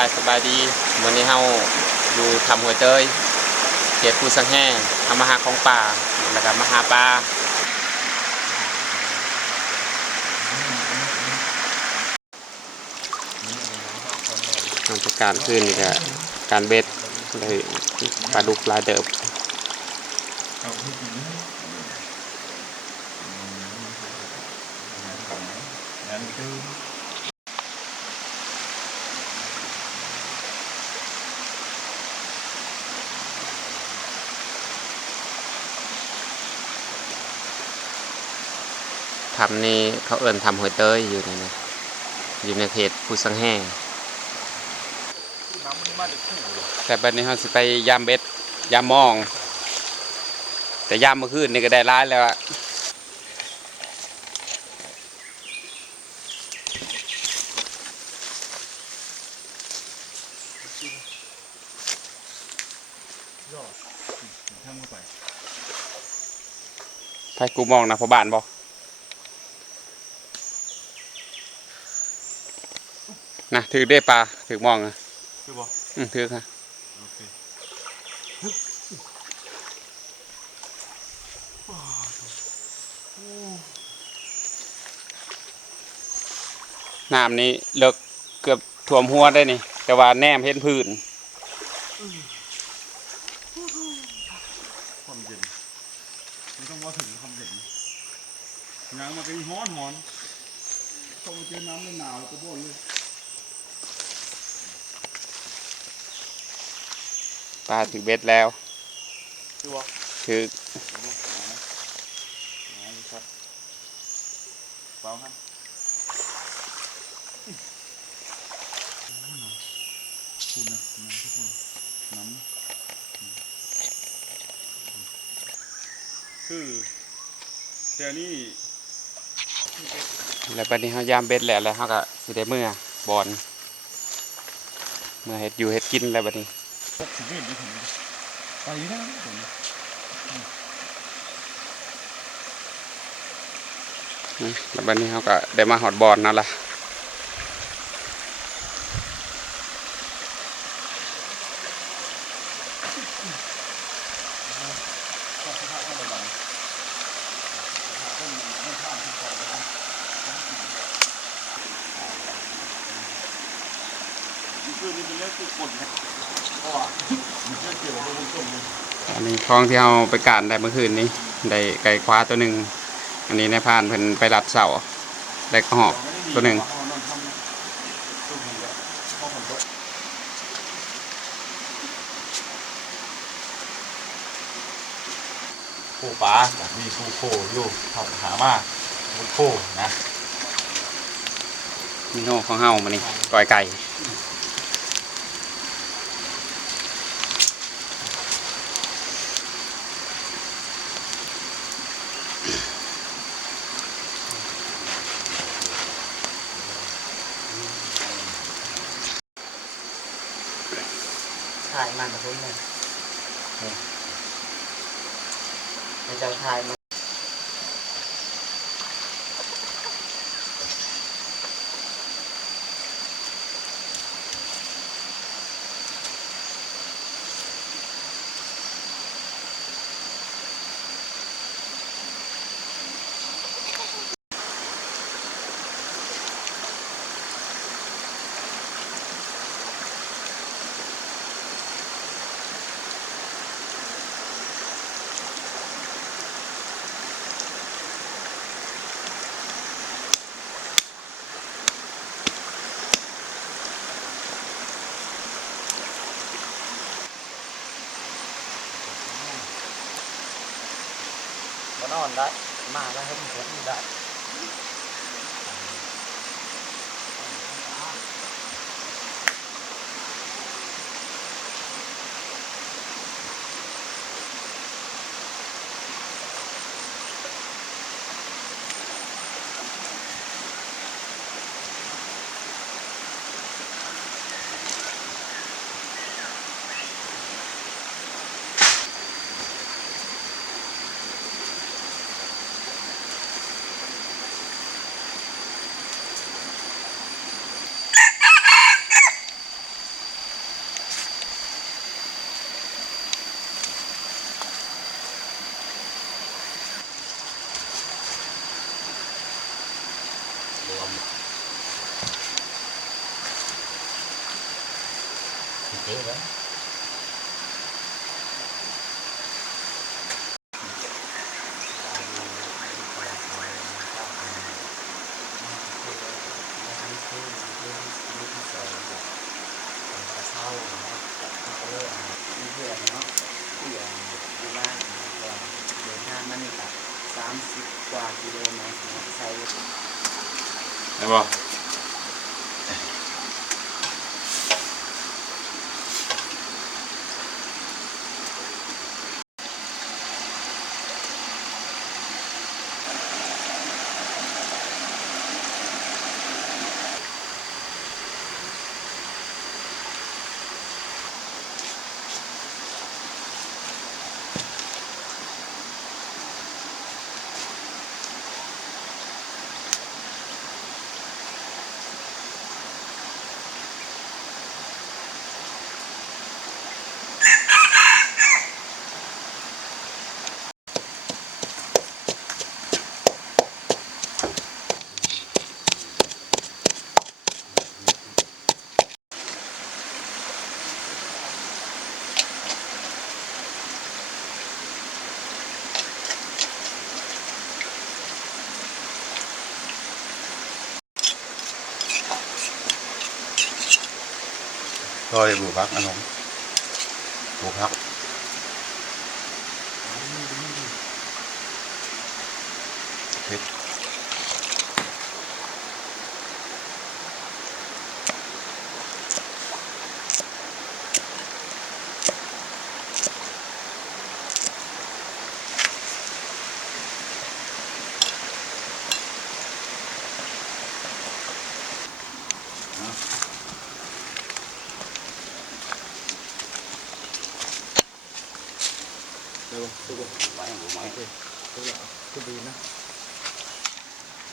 ทายสบายดีวันนี้เฮาอยู่ทำหัวเตยเขตภูสังแห่ทำมาหาของป่าแล้วก็มาหาปลาบรรยากาศขึ้นนี่ก็การเบ็ดเลยปลาดุกปลาเดิบทำนี่เขาเอิ้นทำหัวเตยอยู่นะอยู่ในเขตภูสังแห่แต่บัดนี้เราสิไปยามเบ็ดยามมองแต่ยามเมื่อคืนนี่ก็ได้ร้ายแล้วอะไปกูมองนะพอบ้านบอกนะถือได้ปลาถือมองนะถือบอกถือค่ะน้ำนี้เลิกเกือบท่วมหัวได้นี่แต่ว่าแนมเห็นพื้นความเย็นไม่ต้องมาถึงความเย็นยางมาเป็นฮ้อนต้องมาเจอน้ำหนาวแล้วก็บ่นเลยปลาถือเบ็ดแล้วถือเปล่าครับคุณนะทุกคนน้ำคือแต่นี่แล้วบัดนี้เขายามเบ็ดแล้วเขาก็สิได้เมื่อบอลเมื่อเฮ็ดอยู่เฮ็ดกินแล้วบัดนี้60 เมตรดิผมไปนะผมแล้วบัดนี้เขาก็ได้มาหอดบอลนั่นล่ะอันนี้คลองที่เราไปการได้เมื่อคืนนี้ได้ไก่คว้าตัวหนึ่งอันนี้ในพานเพิ่นไปรัดเสาได้กระหอบตัวหนึ่งโคปลามีโคอยู่หามาบุญโคนะมีโน่ของเฮามานี่ก้อยไก่ถ่ายมันมาพุ่งเลยจะถ่ายมันนอนได้มาแล้วให้มันผมได้ ที่อยู่บ้านก็เดินทางมานี่ครับ30 กว่ากิโลเมตรใช้ ได้ป่ะซอยบุพักอันนั้นบุพักเผ็ด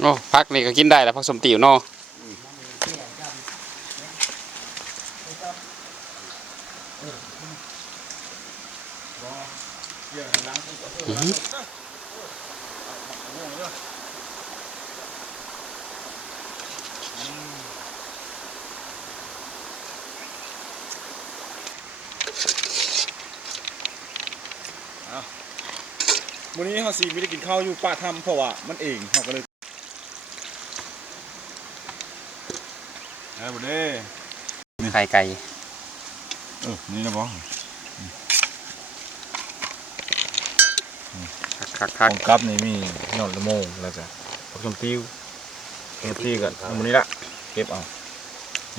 โอ้พักนี่ก็กินได้แล้วพักสมติ๋วเนาะอื้อหือวันนี้เขาซีไม่ได้กินข้าวอยู่ป้าทำเพราะว่ามันเองเขาก็เลยบุเด้ ไข่ไก่ นี่นะบ้อง คัก ของกับนี่มีหนอนละโมงแล้วจ้ะผักชมติ้วชมติ้วกันวันนี้ละเก็บเอา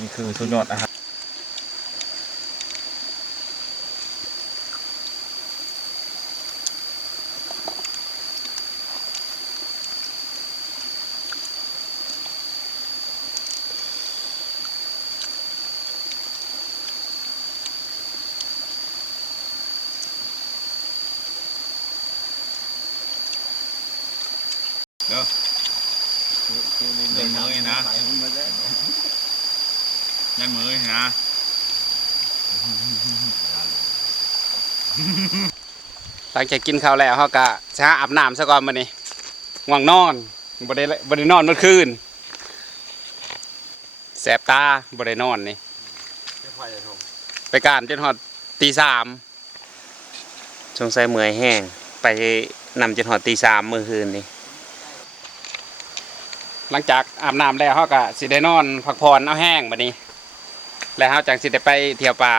นี่คือสุดยอดอาหารเด้อเล่นมือนะเล่นมือนะ หลังจากกินข้าวแล้วเขาก็จะหาอาบน้ำซะก่อนมื้อนี้ง่วงนอนบ่ได้นอนเมื่อคืนแสบตาบ่ได้นอนนี่ไปการจนฮอดตี 3สงสัยเมื่อยแห้งไปนำจนฮอดตี 3มื้อคืนนี่หลังจากอาบน้ำแล้วเขาก็สิได้นอนพักผ่อนเอาแห้งบัดนี้แล้วเขาจังสิได้ไปเที่ยวป่า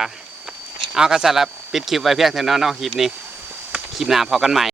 เอาก็สำหรับปิดคลิปไว้เพียงเท่านั้นเนาะคลิปนี้คลิปหน้าพอกันใหม่